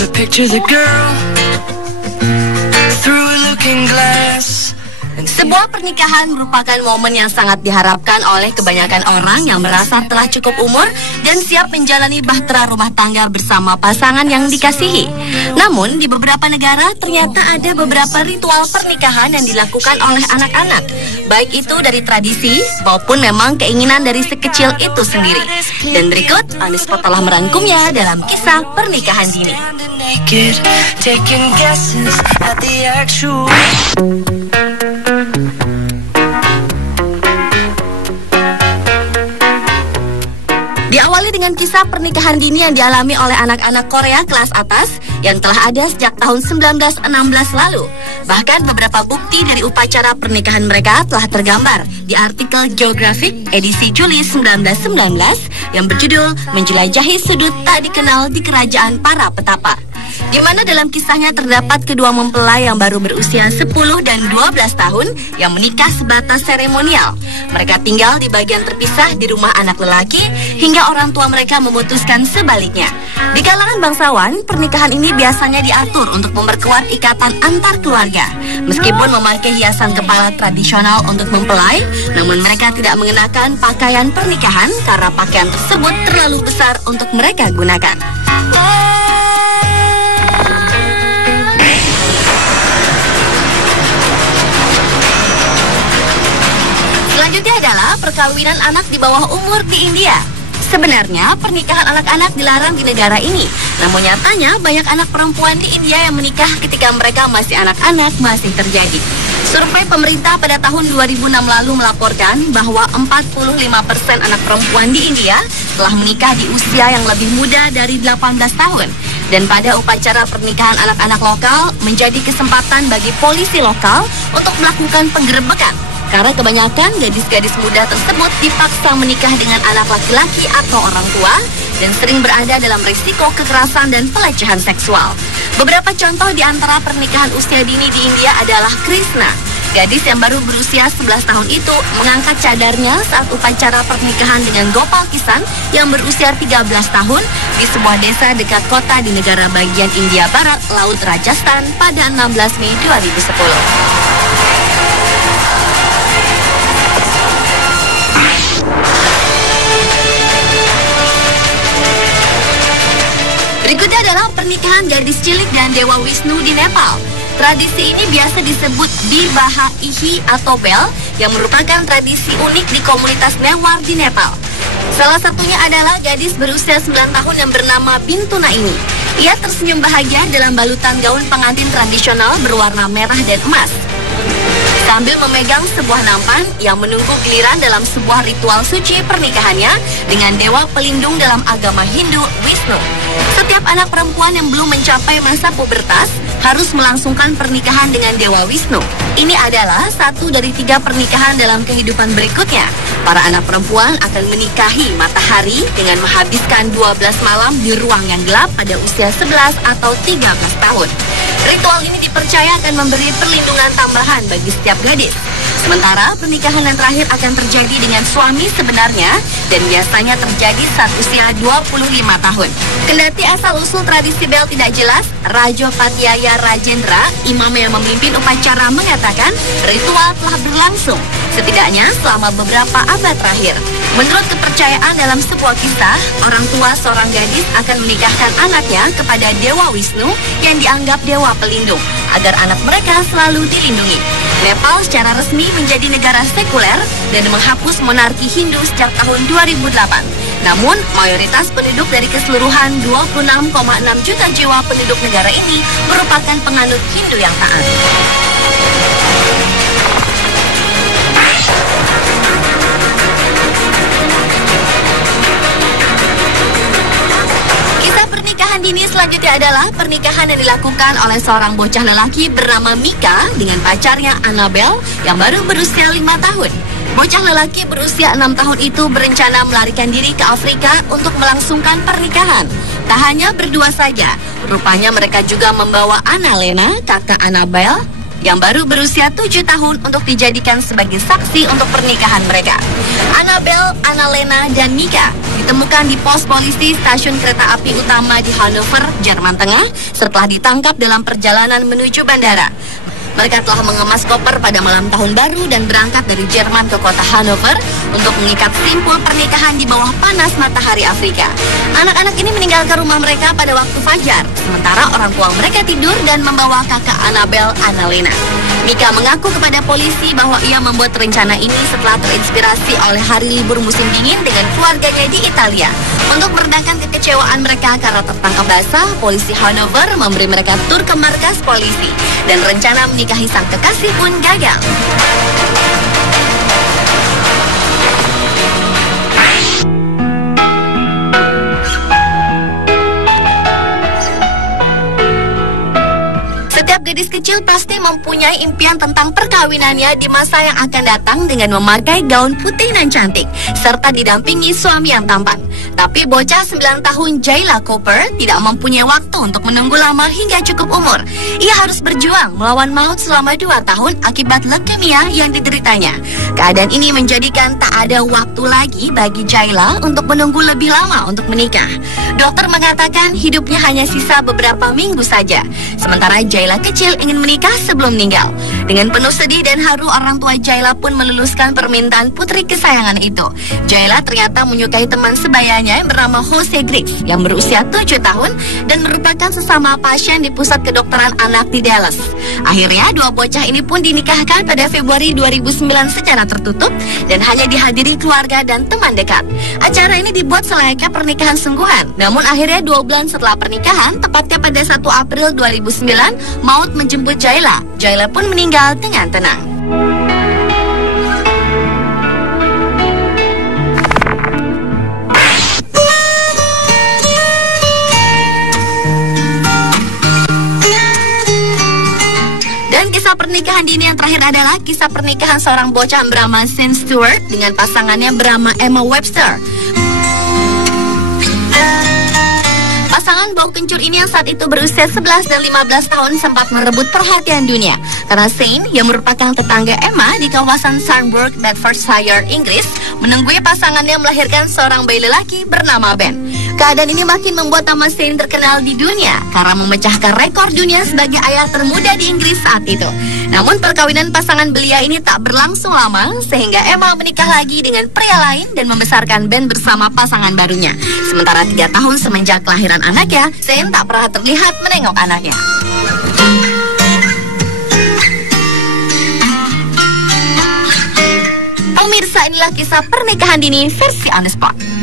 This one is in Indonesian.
But picture the girl through a looking glass. Sebuah pernikahan merupakan momen yang sangat diharapkan oleh kebanyakan orang yang merasa telah cukup umur dan siap menjalani bahtera rumah tangga bersama pasangan yang dikasihi. Namun, di beberapa negara ternyata ada beberapa ritual pernikahan yang dilakukan oleh anak-anak, baik itu dari tradisi maupun memang keinginan dari sekecil itu sendiri. Dan berikut, Anispot telah merangkumnya dalam kisah pernikahan dini. Diawali dengan kisah pernikahan dini yang dialami oleh anak-anak Korea kelas atas yang telah ada sejak tahun 1916 lalu. Bahkan beberapa bukti dari upacara pernikahan mereka telah tergambar di artikel Geographic edisi Juli 1919 yang berjudul Menjelajahi Sudut Tak Dikenal di Kerajaan Para Petapa, di mana dalam kisahnya terdapat kedua mempelai yang baru berusia 10 dan 12 tahun yang menikah sebatas seremonial. Mereka tinggal di bagian terpisah di rumah anak lelaki hingga orang tua mereka memutuskan sebaliknya. Di kalangan bangsawan, pernikahan ini biasanya diatur untuk memperkuat ikatan antar keluarga. Meskipun memakai hiasan kepala tradisional untuk mempelai, namun mereka tidak mengenakan pakaian pernikahan karena pakaian tersebut terlalu besar untuk mereka gunakan. Selanjutnya adalah perkawinan anak di bawah umur di India. Sebenarnya pernikahan anak-anak dilarang di negara ini, namun nyatanya banyak anak perempuan di India yang menikah ketika mereka masih anak-anak masih terjadi. Survei pemerintah pada tahun 2006 lalu melaporkan bahwa 45% anak perempuan di India telah menikah di usia yang lebih muda dari 18 tahun. Dan pada upacara pernikahan anak-anak lokal menjadi kesempatan bagi polisi lokal untuk melakukan penggerebekan. Karena kebanyakan gadis-gadis muda tersebut dipaksa menikah dengan anak laki-laki atau orang tua dan sering berada dalam risiko kekerasan dan pelecehan seksual. Beberapa contoh di antara pernikahan usia dini di India adalah Krishna. Gadis yang baru berusia 11 tahun itu mengangkat cadarnya saat upacara pernikahan dengan Gopal Kisan yang berusia 13 tahun di sebuah desa dekat kota di negara bagian India Barat, Laut Rajasthan pada 16 Mei 2010. Berikutnya adalah pernikahan gadis cilik dan Dewa Wisnu di Nepal. Tradisi ini biasa disebut Bibaha Ihi atau Bel, yang merupakan tradisi unik di komunitas Newar di Nepal. Salah satunya adalah gadis berusia 9 tahun yang bernama Bintuna ini. Ia tersenyum bahagia dalam balutan gaun pengantin tradisional berwarna merah dan emas, sambil memegang sebuah nampan yang menunggu giliran dalam sebuah ritual suci pernikahannya dengan dewa pelindung dalam agama Hindu, Wisnu. Setiap anak perempuan yang belum mencapai masa pubertas harus melangsungkan pernikahan dengan Dewa Wisnu. Ini adalah satu dari 3 pernikahan dalam kehidupan berikutnya. Para anak perempuan akan menikahi matahari dengan menghabiskan 12 malam di ruang yang gelap pada usia 11 atau 13 tahun. Ritual ini dipercaya akan memberi perlindungan tambahan bagi setiap gadis. Sementara pernikahan yang terakhir akan terjadi dengan suami sebenarnya dan biasanya terjadi saat usia 25 tahun. Kendati asal-usul tradisi Bel tidak jelas, Rajo Patyaya Rajendra, imam yang memimpin upacara, mengatakan ritual telah berlangsung setidaknya selama beberapa abad terakhir. Menurut kepercayaan dalam sebuah kisah, orang tua seorang gadis akan menikahkan anaknya kepada Dewa Wisnu yang dianggap dewa pelindung agar anak mereka selalu dilindungi. Nepal secara resmi menjadi negara sekuler dan menghapus monarki Hindu sejak tahun 2008. Namun, mayoritas penduduk dari keseluruhan 26,6 juta jiwa penduduk negara ini merupakan penganut Hindu yang taat. Pernikahan dini selanjutnya adalah pernikahan yang dilakukan oleh seorang bocah lelaki bernama Mika dengan pacarnya Annabel yang baru berusia 5 tahun. Bocah lelaki berusia 6 tahun itu berencana melarikan diri ke Afrika untuk melangsungkan pernikahan. Tak hanya berdua saja, rupanya mereka juga membawa Annalena, kakak Annabel, yang baru berusia 7 tahun untuk dijadikan sebagai saksi untuk pernikahan mereka. Annabelle, Annalena, dan Mika ditemukan di pos polisi stasiun kereta api utama di Hannover, Jerman Tengah setelah ditangkap dalam perjalanan menuju bandara. Mereka telah mengemas koper pada malam tahun baru dan berangkat dari Jerman ke kota Hannover untuk mengikat simpul pernikahan di bawah panas matahari Afrika. Anak-anak ini meninggalkan rumah mereka pada waktu fajar, sementara orang tua mereka tidur dan membawa kakak Annabelle, Annalena. Mika mengaku kepada polisi bahwa ia membuat rencana ini setelah terinspirasi oleh hari libur musim dingin dengan keluarganya di Italia. Untuk meredakan kekecewaan mereka karena tertangkap basah, polisi Hannover memberi mereka tur ke markas polisi dan rencana menikahi sang kekasih pun gagal. Setiap gadis kecil pasti mempunyai impian tentang perkawinannya di masa yang akan datang dengan memakai gaun putih dan cantik, serta didampingi suami yang tampan. Tapi bocah 9 tahun Jayla Cooper tidak mempunyai waktu untuk menunggu lama hingga cukup umur. Ia harus berjuang melawan maut selama 2 tahun akibat leukemia yang dideritanya. Keadaan ini menjadikan tak ada waktu lagi bagi Jayla untuk menunggu lebih lama untuk menikah. Dokter mengatakan hidupnya hanya sisa beberapa minggu saja. Sementara Jayla kecil ingin menikah sebelum meninggal. Dengan penuh sedih dan haru, orang tua Jayla pun meluluskan permintaan putri kesayangan itu. Jayla ternyata menyukai teman sebayanya yang bernama Jose Griggs yang berusia 7 tahun dan merupakan sesama pasien di pusat kedokteran anak di Dallas. Akhirnya dua bocah ini pun dinikahkan pada Februari 2009 secara tertutup dan hanya dihadiri keluarga dan teman dekat. Acara ini dibuat selayaknya pernikahan sungguhan. Namun akhirnya 2 bulan setelah pernikahan, tepatnya pada 1 April 2009, maut menjemput Jayla. Jayla pun meninggal dengan tenang. Kisah pernikahan dini yang terakhir adalah kisah pernikahan seorang bocah bernama Sean Stewart dengan pasangannya bernama Emma Webster. Pasangan bau kencur ini yang saat itu berusia 11 dan 15 tahun sempat merebut perhatian dunia karena Sean yang merupakan tetangga Emma di kawasan Sarnburg, Bedfordshire, Inggris menunggui pasangannya melahirkan seorang bayi lelaki bernama Ben. Keadaan ini makin membuat nama Sean terkenal di dunia karena memecahkan rekor dunia sebagai ayah termuda di Inggris saat itu. Namun perkawinan pasangan belia ini tak berlangsung lama sehingga Emma menikah lagi dengan pria lain dan membesarkan Ben bersama pasangan barunya. Sementara 3 tahun semenjak kelahiran anaknya, Sean tak pernah terlihat menengok anaknya. Pemirsa, inilah kisah pernikahan dini versi On The Spot.